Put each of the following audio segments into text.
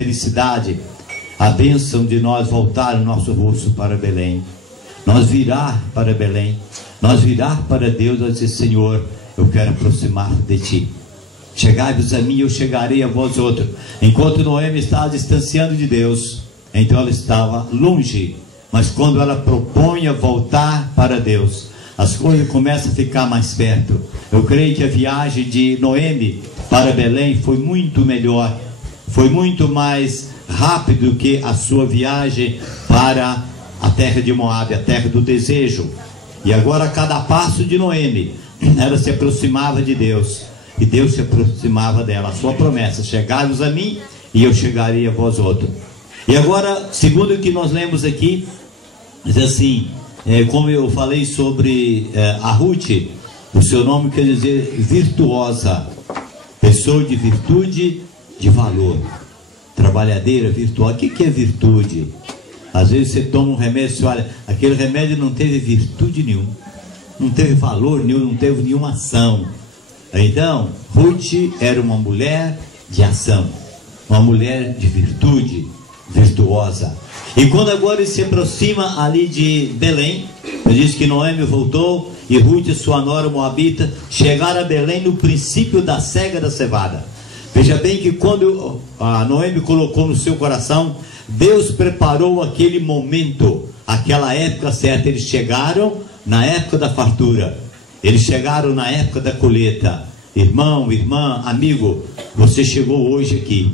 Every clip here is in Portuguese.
felicidade, a bênção de nós voltar o nosso rosto para Belém, nós virar para Belém, nós virar para Deus e dizer: Senhor, eu quero aproximar de Ti. Chegai-vos a mim, eu chegarei a vós outros. Enquanto Noemi estava distanciando de Deus, então ela estava longe. Mas quando ela propõe a voltar para Deus, as coisas começam a ficar mais perto. Eu creio que a viagem de Noemi para Belém foi muito melhor, foi muito mais rápido que a sua viagem para a terra de Moabe, a terra do desejo. E agora, a cada passo de Noemi, ela se aproximava de Deus, e Deus se aproximava dela. A sua promessa: chegai-vos a mim e eu chegarei a vós outros. E agora, segundo o que nós lemos aqui, diz assim, como eu falei sobre a Ruth, o seu nome quer dizer virtuosa, pessoa de virtude, de valor, trabalhadeira, virtuosa. O que é virtude? Às vezes você toma um remédio e você olha, aquele remédio não teve virtude nenhuma, não teve valor nenhum, não teve nenhuma ação. Então, Ruth era uma mulher de ação, uma mulher de virtude, virtuosa. E quando agora ele se aproxima ali de Belém, diz que Noemi voltou e Ruth, sua nora moabita, chegaram a Belém no princípio da cega da cevada. Veja bem que quando a Noemi colocou no seu coração, Deus preparou aquele momento, aquela época certa. Eles chegaram na época da fartura, eles chegaram na época da colheita. Irmão, irmã, amigo, você chegou hoje aqui,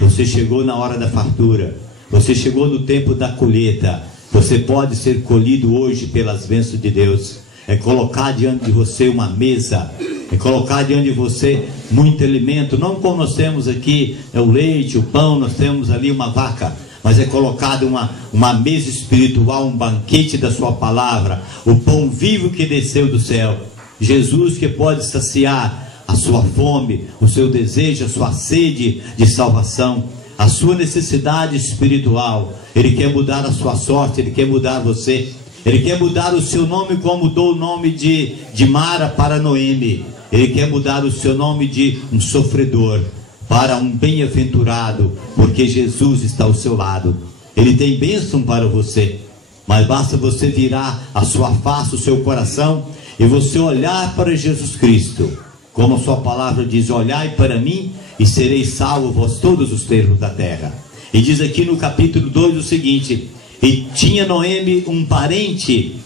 você chegou na hora da fartura, você chegou no tempo da colheita. Você pode ser colhido hoje pelas bênçãos de Deus. É colocar diante de você uma mesa, é colocar diante de você muito alimento, não como nós temos aqui o leite, o pão, nós temos ali uma vaca, mas é colocado uma mesa espiritual, um banquete da sua palavra, o pão vivo que desceu do céu, Jesus, que pode saciar a sua fome, o seu desejo, a sua sede de salvação, a sua necessidade espiritual. Ele quer mudar a sua sorte, Ele quer mudar você, Ele quer mudar o seu nome, como mudou o nome de Mara para Noemi. Ele quer mudar o seu nome de um sofredor para um bem-aventurado, porque Jesus está ao seu lado. Ele tem bênção para você, mas basta você virar a sua face, o seu coração, e você olhar para Jesus Cristo, como a sua palavra diz: olhai para mim e sereis salvos vós todos os termos da terra. E diz aqui no capítulo 2 o seguinte: e tinha Noemi um parente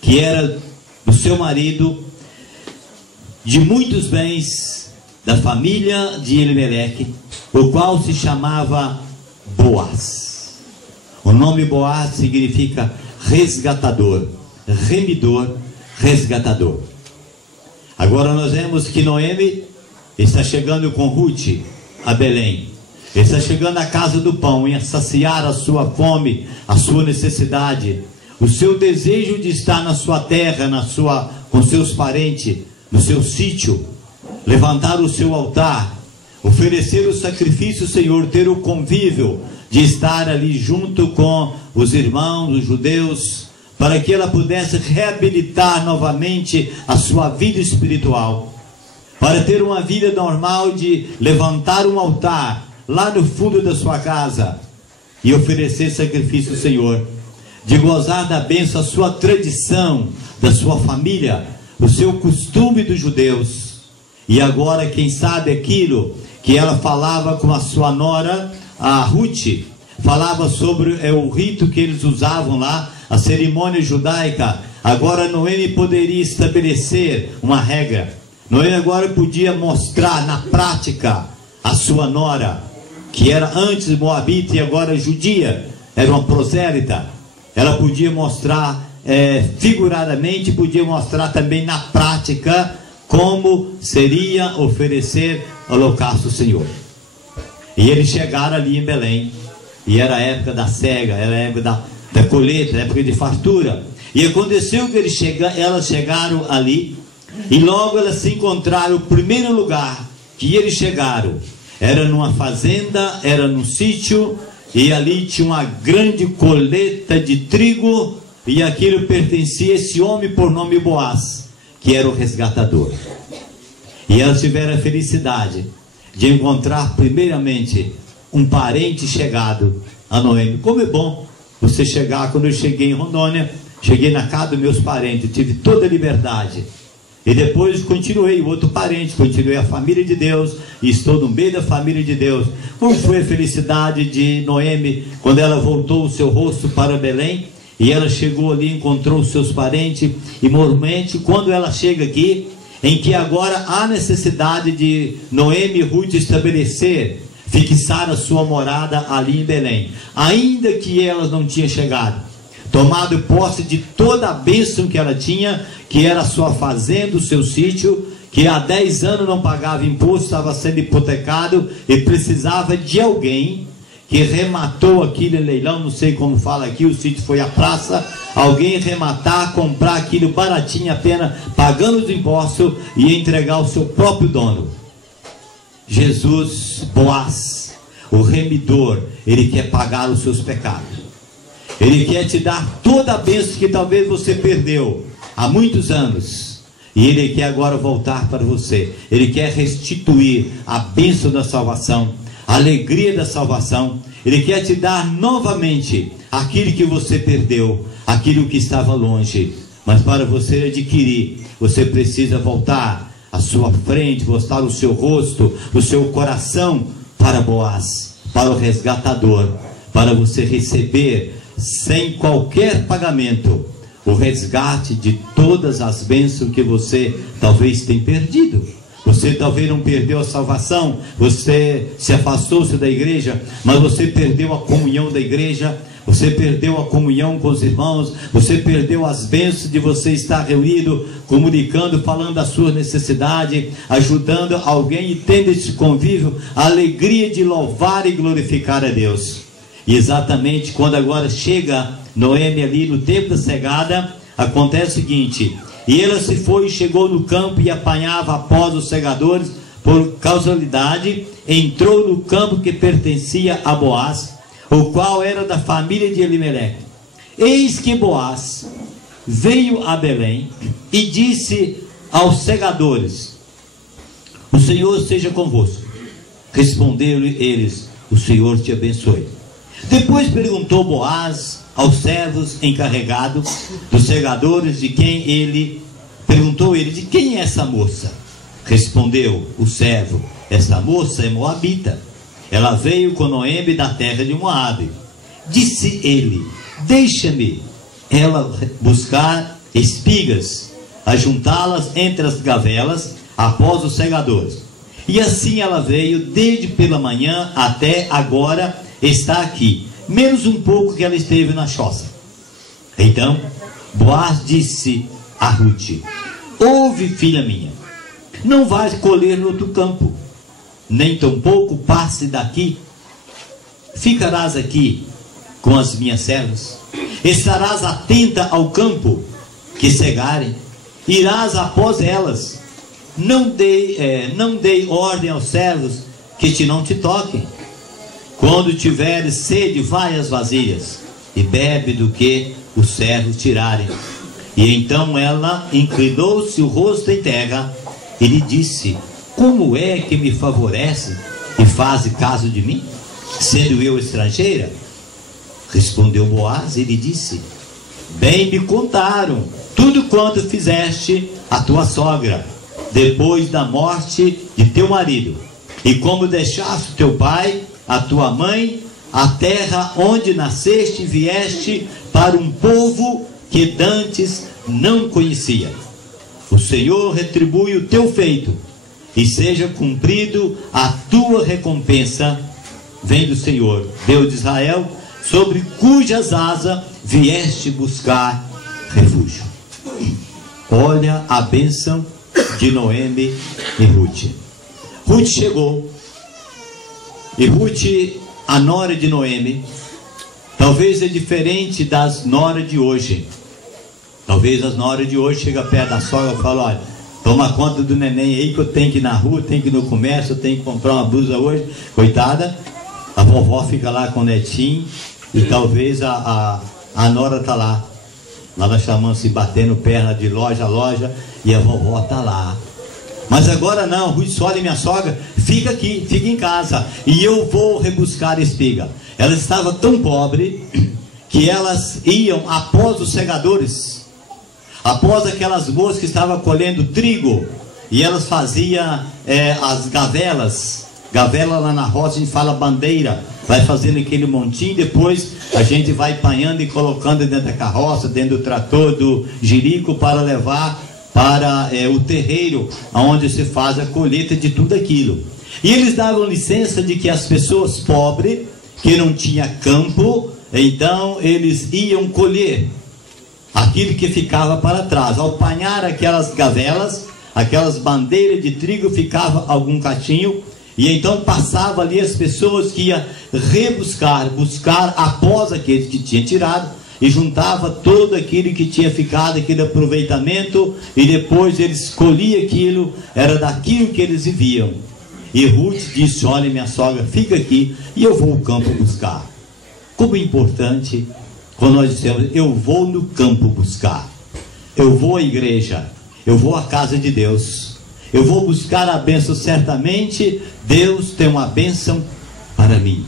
que era do seu marido, de muitos bens, da família de Elimeleque, o qual se chamava Boaz. O nome Boaz significa resgatador, remidor, resgatador. Agora nós vemos que Noemi está chegando com Ruth a Belém. Ele está chegando à casa do pão, em saciar a sua fome, a sua necessidade, o seu desejo de estar na sua terra, com seus parentes, no seu sítio, levantar o seu altar, oferecer o sacrifício ao Senhor, ter o convívio de estar ali junto com os irmãos, os judeus, para que ela pudesse reabilitar novamente a sua vida espiritual, para ter uma vida normal de levantar um altar lá no fundo da sua casa e oferecer sacrifício ao Senhor, de gozar da bênção, a sua tradição, da sua família, o seu costume dos judeus. E agora, quem sabe aquilo que ela falava com a sua nora, a Ruth, falava sobre o rito que eles usavam lá, a cerimônia judaica. Agora Noemi poderia estabelecer uma regra. Noemi agora podia mostrar na prática a sua nora, que era antes moabita e agora judia, era uma prosélita. Ela podia mostrar figuradamente, podia mostrar também na prática como seria oferecer holocausto ao Senhor. E eles chegaram ali em Belém, e era a época da cega, era a época da colheita, a época de fartura. E aconteceu que elas chegaram ali, e logo elas se encontraram. O primeiro lugar que eles chegaram era numa fazenda, era num sítio, e ali tinha uma grande colheita de trigo, e aquilo pertencia a esse homem por nome Boaz, que era o resgatador. E elas tiveram a felicidade de encontrar primeiramente um parente chegado a Noemi. Como é bom você chegar. Quando eu cheguei em Rondônia, cheguei na casa dos meus parentes, tive toda a liberdade. E depois continuei o outro parente, continuei a família de Deus, e estou no meio da família de Deus. Como foi a felicidade de Noemi quando ela voltou o seu rosto para Belém, e ela chegou ali, encontrou os seus parentes, e mormente quando ela chega aqui, em que agora há necessidade de Noemi e Ruth estabelecer, fixar a sua morada ali em Belém, ainda que elas não tinham chegado, tomado posse de toda a bênção que ela tinha, que era a sua fazenda, o seu sítio, que há 10 anos não pagava imposto, estava sendo hipotecado e precisava de alguém que rematou aquilo em leilão, não sei como fala aqui, o sítio foi à praça, alguém rematar, comprar aquilo baratinho apenas, pagando os impostos e entregar ao seu próprio dono. Jesus, Boaz, o remidor, ele quer pagar os seus pecados. Ele quer te dar toda a bênção que talvez você perdeu há muitos anos. E Ele quer agora voltar para você. Ele quer restituir a bênção da salvação, a alegria da salvação. Ele quer te dar novamente aquilo que você perdeu, aquilo que estava longe. Mas para você adquirir, você precisa voltar a sua frente, voltar o seu rosto, o seu coração para Boaz, para o resgatador, para você receber sem qualquer pagamento o resgate de todas as bênçãos que você talvez tenha perdido. Você talvez não perdeu a salvação, você se afastou-se da igreja, mas você perdeu a comunhão da igreja, você perdeu a comunhão com os irmãos, você perdeu as bênçãos de você estar reunido, comunicando, falando da sua necessidade, ajudando alguém e tendo esse convívio, a alegria de louvar e glorificar a Deus. E exatamente quando agora chega Noemi ali no tempo da cegada, acontece o seguinte: e ela se foi e chegou no campo e apanhava após os segadores, por causalidade, entrou no campo que pertencia a Boaz, o qual era da família de Elimeleque. Eis que Boaz veio a Belém e disse aos segadores: o Senhor seja convosco. Responderam eles: o Senhor te abençoe. Depois perguntou Boaz aos servos encarregados dos segadores de quem ele perguntou ele: de quem é essa moça? Respondeu o servo: esta moça é moabita, ela veio com Noemi da terra de Moabe. Disse ele: deixa-me ela buscar espigas, ajuntá-las entre as gavelas após os segadores. E assim ela veio desde pela manhã até agora está aqui, menos um pouco que ela esteve na choça. Então Boaz disse a Ruth: ouve, filha minha, não vais colher no outro campo, nem tampouco passe daqui, ficarás aqui com as minhas servas, estarás atenta ao campo que cegarem, irás após elas, não dei ordem aos servos que não te toquem. Quando tiveres sede, vai às vasilhas e bebe do que os servos tirarem. E então ela inclinou-se o rosto em terra e lhe disse: como é que me favorece e faz caso de mim, sendo eu estrangeira? Respondeu Boaz e lhe disse: bem me contaram tudo quanto fizeste a tua sogra depois da morte de teu marido, e como deixaste teu pai, a tua mãe, a terra onde nasceste e vieste para um povo que dantes não conhecia. O Senhor retribui o teu feito e seja cumprido a tua recompensa, vem do Senhor, Deus de Israel, sobre cujas asas vieste buscar refúgio. Olha a bênção de Noemi e Ruth. Ruth chegou. E Ruth, a nora de Noemi, talvez é diferente das noras de hoje. Talvez as noras de hoje chegam perto da sogra e falam: olha, toma conta do neném aí que eu tenho que ir na rua, tenho que ir no comércio, eu tenho que comprar uma blusa hoje. Coitada, a vovó fica lá com o netinho e talvez a nora está lá. Ela chamando-se batendo perna de loja a loja e a vovó está lá. Mas agora não, Ruth sogra e minha sogra, fica aqui, fica em casa, e eu vou rebuscar espiga. Ela estava tão pobre que elas iam após os segadores, após aquelas moças que estavam colhendo trigo, e elas faziam as gavelas. Gavela lá na roça a gente fala bandeira, vai fazendo aquele montinho, depois a gente vai apanhando e colocando dentro da carroça, dentro do trator, do jirico, para levar para o terreiro, onde se faz a colheita de tudo aquilo. E eles davam licença de que as pessoas pobres, que não tinham campo, então eles iam colher aquilo que ficava para trás. Ao apanhar aquelas gavelas, aquelas bandeiras de trigo, ficava algum cachinho, e então passava ali as pessoas que iam buscar após aqueles que tinham tirado, e juntava todo aquilo que tinha ficado, aquele aproveitamento, e depois eles colhiam aquilo, era daquilo que eles viviam. E Ruth disse: olha, minha sogra, fica aqui e eu vou ao campo buscar. Como é importante quando nós dissemos: eu vou no campo buscar, eu vou à igreja, eu vou à casa de Deus, eu vou buscar a bênção. Certamente Deus tem uma bênção para mim,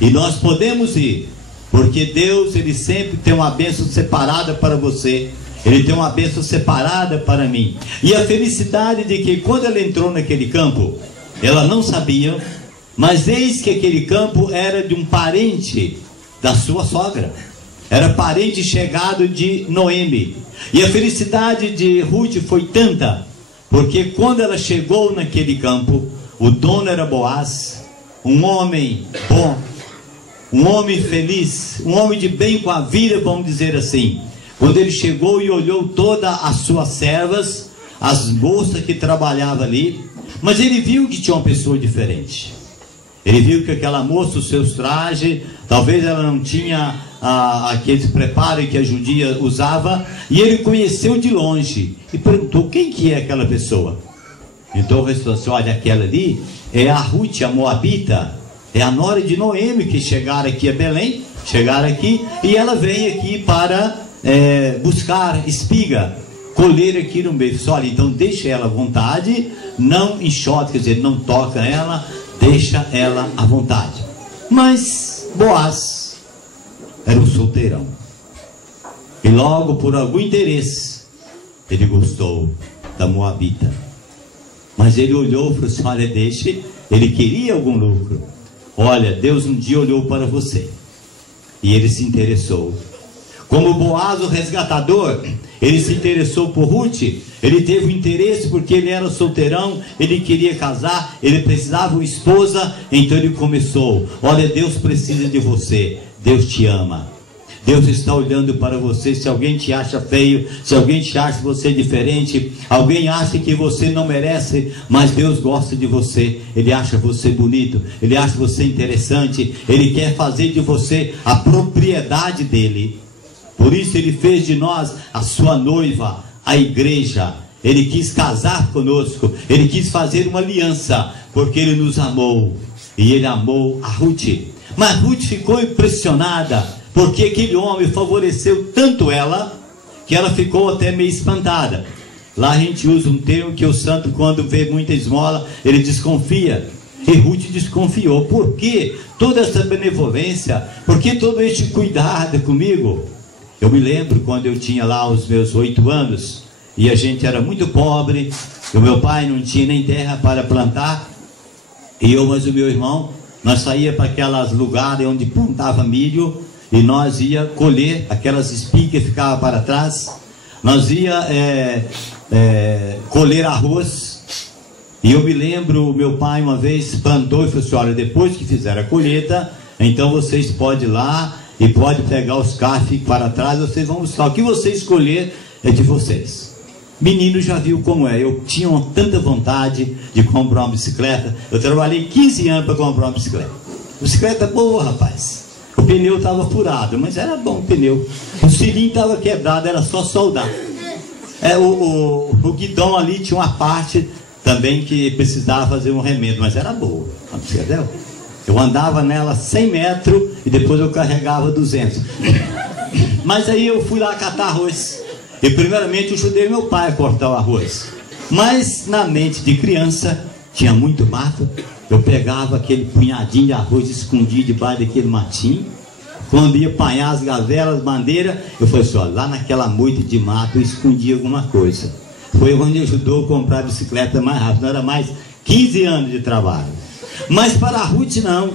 e nós podemos ir, porque Deus, Ele sempre tem uma bênção separada para você, Ele tem uma bênção separada para mim. E a felicidade de que quando ela entrou naquele campo, ela não sabia, mas eis que aquele campo era de um parente da sua sogra, era parente chegado de Noemi. E a felicidade de Ruth foi tanta, porque quando ela chegou naquele campo, o dono era Boaz, um homem bom, um homem feliz, um homem de bem com a vida, vamos dizer assim. Quando ele chegou e olhou todas as suas servas, as moças que trabalhavam ali, mas ele viu que tinha uma pessoa diferente. Ele viu que aquela moça, os seus trajes, talvez ela não tinha aqueles preparos que a judia usava, e ele conheceu de longe e perguntou: quem que é aquela pessoa? Então ele falou assim: olha, aquela ali é a Ruth, a Moabita, é a nora de Noemi, que chegaram aqui a Belém, chegaram aqui, e ela vem aqui para buscar espiga, colher aqui no meio. Olha, então deixa ela à vontade, não enxote, quer dizer, não toca ela, deixa ela à vontade. Mas Boaz era um solteirão, e logo por algum interesse ele gostou da Moabita, mas ele olhou e falou assim: olha, deixe, ele queria algum lucro. Olha, Deus um dia olhou para você e ele se interessou. Como Boaz, o resgatador, ele se interessou por Ruth. Ele teve um interesse porque ele era solteirão, ele queria casar, ele precisava de uma esposa. Então ele começou: olha, Deus precisa de você, Deus te ama, Deus está olhando para você. Se alguém te acha feio, se alguém te acha você diferente, alguém acha que você não merece, mas Deus gosta de você. Ele acha você bonito, Ele acha você interessante, Ele quer fazer de você a propriedade dEle. Por isso Ele fez de nós a sua noiva, a igreja. Ele quis casar conosco, Ele quis fazer uma aliança, porque Ele nos amou, e Ele amou a Ruth. Mas Ruth ficou impressionada, porque aquele homem favoreceu tanto ela, que ela ficou até meio espantada. Lá a gente usa um termo que o santo, quando vê muita esmola, ele desconfia. E Ruth desconfiou. Por que toda essa benevolência? Por que todo este cuidado comigo? Eu me lembro quando eu tinha lá os meus 8 anos, e a gente era muito pobre, e o meu pai não tinha nem terra para plantar, e eu, mas o meu irmão, nós saía para aquelas lugares onde plantava milho, e nós ia colher aquelas espigas que ficavam para trás, nós ia colher arroz. E eu me lembro, meu pai uma vez plantou e falou assim: olha, depois que fizer a colheita, então vocês podem ir lá e podem pegar os carros para trás, vocês vão buscar, o que vocês escolher é de vocês. Menino já viu como é, eu tinha tanta vontade de comprar uma bicicleta. Eu trabalhei 15 anos para comprar uma bicicleta. Bicicleta boa, rapaz. O pneu estava furado, mas era bom o pneu. O cilindro estava quebrado, era só soldar. O guidão ali tinha uma parte também que precisava fazer um remendo, mas era boa, entendeu? Eu andava nela 100 metros e depois eu carregava 200. Mas aí eu fui lá catar arroz. E primeiramente eu ajudei meu pai a cortar o arroz. Mas na mente de criança, tinha muito mato, eu pegava aquele punhadinho de arroz e escondia debaixo daquele matinho. Quando ia apanhar as gavelas, as bandeiras, eu falei assim, ó, lá naquela moita de mato eu escondia alguma coisa. Foi onde ajudou a comprar a bicicleta mais rápido, não era mais 15 anos de trabalho. Mas para a Ruth não.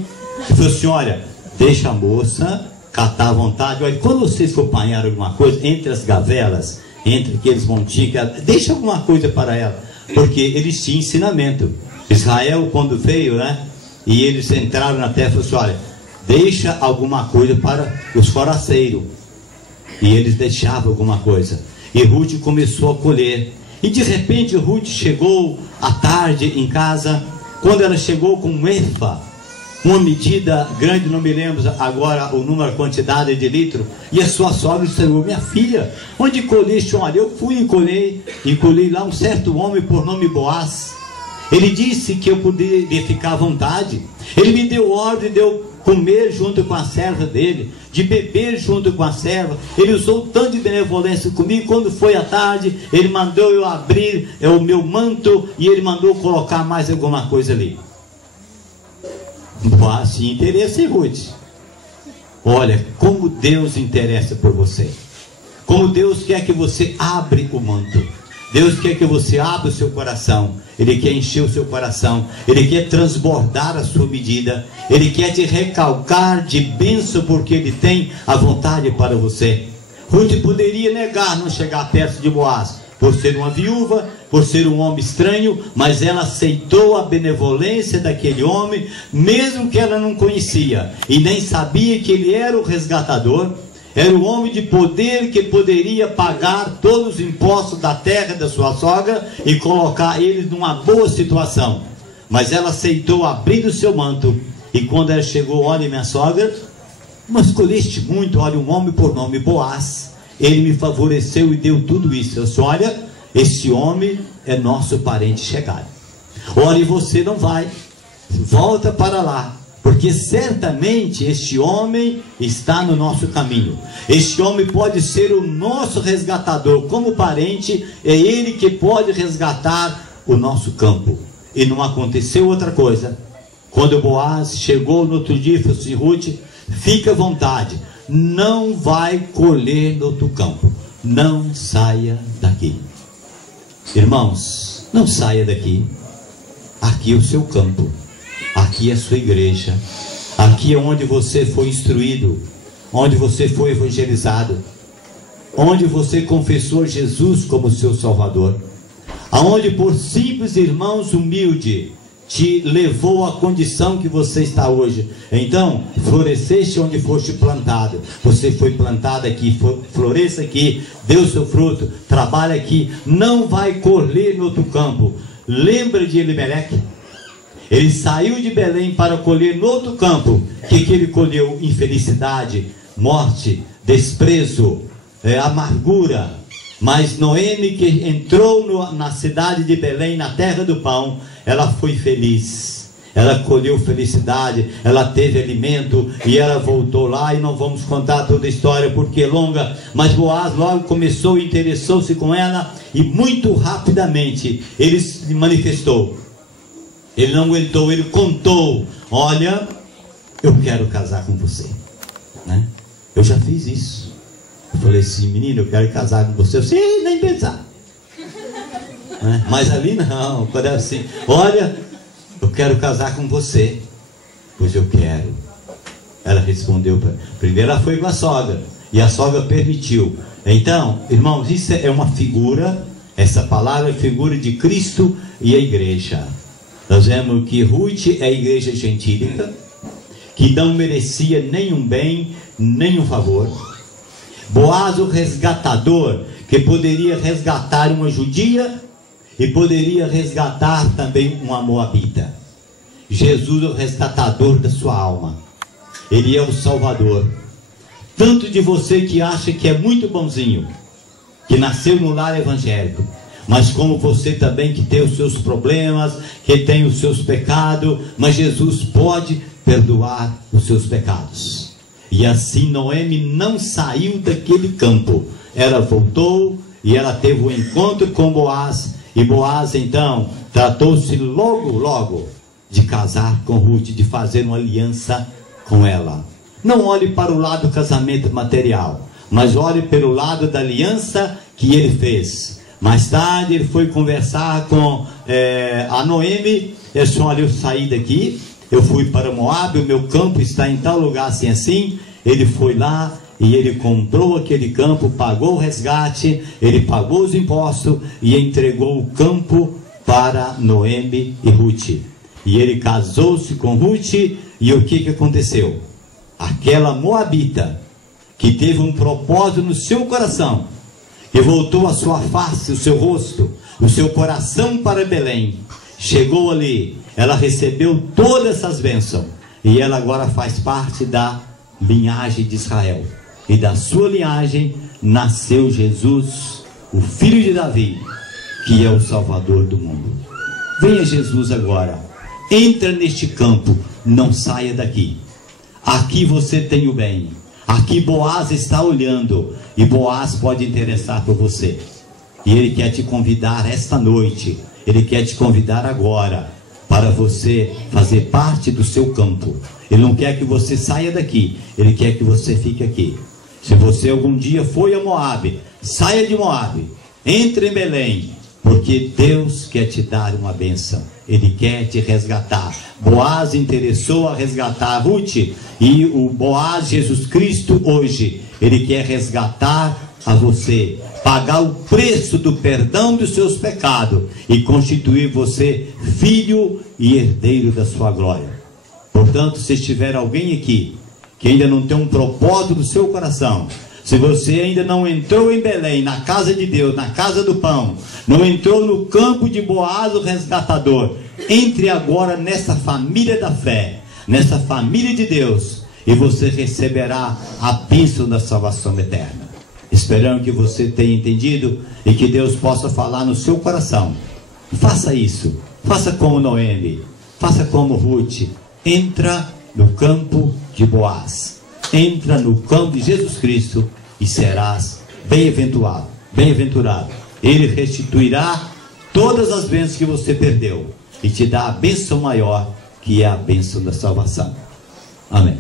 Eu falei assim, olha, deixa a moça catar à vontade. Olha, quando vocês for apanhar alguma coisa, entre as gavelas, entre aqueles montinhos, deixa alguma coisa para ela. Porque eles tinham ensinamento. Israel, quando veio, né? E eles entraram na terra e falaram assim, olha, deixa alguma coisa para os forasteiros. E eles deixavam alguma coisa. E Ruth começou a colher. E de repente Ruth chegou à tarde em casa. Quando ela chegou com um efa, uma medida grande, não me lembro agora o número, a quantidade de litro, e a sua sogra disse, minha filha, onde colheste? Olha, eu fui e colhi lá um certo homem por nome Boaz. Ele disse que eu poderia ficar à vontade. Ele me deu ordem de eu comer junto com a serva dele, de beber junto com a serva. Ele usou tanto de benevolência comigo. Quando foi à tarde, ele mandou eu abrir o meu manto e ele mandou colocar mais alguma coisa ali. Boaz tinha interesse em Ruth. Olha como Deus interessa por você, como Deus quer que você abra o manto. Deus quer que você abra o seu coração. Ele quer encher o seu coração. Ele quer transbordar a sua medida. Ele quer te recalcar de bênção, porque Ele tem a vontade para você. Ruth poderia negar, não chegar perto de Boaz, por ser uma viúva, por ser um homem estranho, mas ela aceitou a benevolência daquele homem, mesmo que ela não conhecia, e nem sabia que ele era o resgatador. Era o homem de poder que poderia pagar todos os impostos da terra da sua sogra e colocar eles numa boa situação. Mas ela aceitou abrir o seu manto. E quando ela chegou, olha minha sogra, mas colheste muito, olha um homem por nome Boaz. Ele me favoreceu e deu tudo isso. Eu disse, olha, esse homem é nosso parente chegado. Olha, e você não vai, volta para lá. Porque certamente este homem está no nosso caminho. Este homem pode ser o nosso resgatador. Como parente, é ele que pode resgatar o nosso campo. E não aconteceu outra coisa. Quando Boaz chegou no outro dia e falou assim, Ruth, fica à vontade. Não vai colher no outro campo. Não saia daqui. Irmãos, não saia daqui. Aqui é o seu campo. Aqui é a sua igreja. Aqui é onde você foi instruído, onde você foi evangelizado, onde você confessou Jesus como seu Salvador, aonde por simples irmãos humildes te levou à condição que você está hoje. Então, floresceste onde foste plantado. Você foi plantado aqui, floresça aqui, dê o seu fruto, trabalha aqui. Não vai colher no outro campo. Lembra de Elimeleque? Ele saiu de Belém para colher no outro campo. O que ele colheu? Infelicidade, morte, desprezo, amargura. Mas Noemi, que entrou na cidade de Belém, na terra do pão, ela foi feliz. Ela colheu felicidade, ela teve alimento e ela voltou lá. E não vamos contar toda a história porque é longa, mas Boaz logo começou, interessou-se com ela e muito rapidamente ele se manifestou. Ele não aguentou, ele contou, olha, eu quero casar com você, né? Eu já fiz isso. Eu falei assim, menino, eu quero casar com você. Eu sei, nem pensar, né? Mas ali não, quando era assim, olha, eu quero casar com você. Pois eu quero. Ela respondeu, primeiro ela foi com a sogra, e a sogra permitiu. Então, irmãos, isso é uma figura, essa palavra é figura de Cristo e a igreja. Nós vemos que Ruth é a igreja gentílica, que não merecia nenhum bem, nenhum favor. Boaz, o resgatador, que poderia resgatar uma judia e poderia resgatar também uma moabita. Jesus, o resgatador da sua alma. Ele é o Salvador. Tanto de você que acha que é muito bonzinho, que nasceu no lar evangélico, mas como você também que tem os seus problemas, que tem os seus pecados, mas Jesus pode perdoar os seus pecados. E assim Noemi não saiu daquele campo. Ela voltou e ela teve um encontro com Boaz. E Boaz então tratou-se logo de casar com Ruth, de fazer uma aliança com ela. Não olhe para o lado do casamento material, mas olhe pelo lado da aliança que ele fez. Mais tarde ele foi conversar com a Noemi. Ele disse: olha, eu saí daqui, eu fui para Moab, o meu campo está em tal lugar assim assim. Ele foi lá e ele comprou aquele campo, pagou o resgate, ele pagou os impostos e entregou o campo para Noemi e Ruth. E ele casou-se com Ruth. E o que aconteceu? Aquela moabita que teve um propósito no seu coração, que voltou a sua face, o seu rosto, o seu coração para Belém, chegou ali, ela recebeu todas essas bênçãos, e ela agora faz parte da linhagem de Israel. E da sua linhagem nasceu Jesus, o filho de Davi, que é o Salvador do mundo. Venha Jesus agora, entra neste campo, não saia daqui. Aqui você tem o bem. Aqui Boaz está olhando, e Boaz pode interessar por você. E ele quer te convidar esta noite, ele quer te convidar agora, para você fazer parte do seu campo. Ele não quer que você saia daqui, ele quer que você fique aqui. Se você algum dia foi a Moab, saia de Moab, entre em Belém, porque Deus quer te dar uma bênção. Ele quer te resgatar. Boaz interessou a resgatar Ruth, e o Boaz, Jesus Cristo, hoje, ele quer resgatar a você, pagar o preço do perdão dos seus pecados e constituir você filho e herdeiro da sua glória. Portanto, se estiver alguém aqui que ainda não tem um propósito no seu coração, se você ainda não entrou em Belém, na casa de Deus, na casa do pão, não entrou no campo de Boaz, o resgatador, entre agora nessa família da fé, nessa família de Deus, e você receberá a bênção da salvação eterna. Esperando que você tenha entendido e que Deus possa falar no seu coração. Faça isso, faça como Noemi, faça como Ruth. Entra no campo de Boaz, entra no campo de Jesus Cristo e serás bem-aventurado, bem-aventurado. Ele restituirá todas as bênçãos que você perdeu e te dá a bênção maior, que é a bênção da salvação. Amém.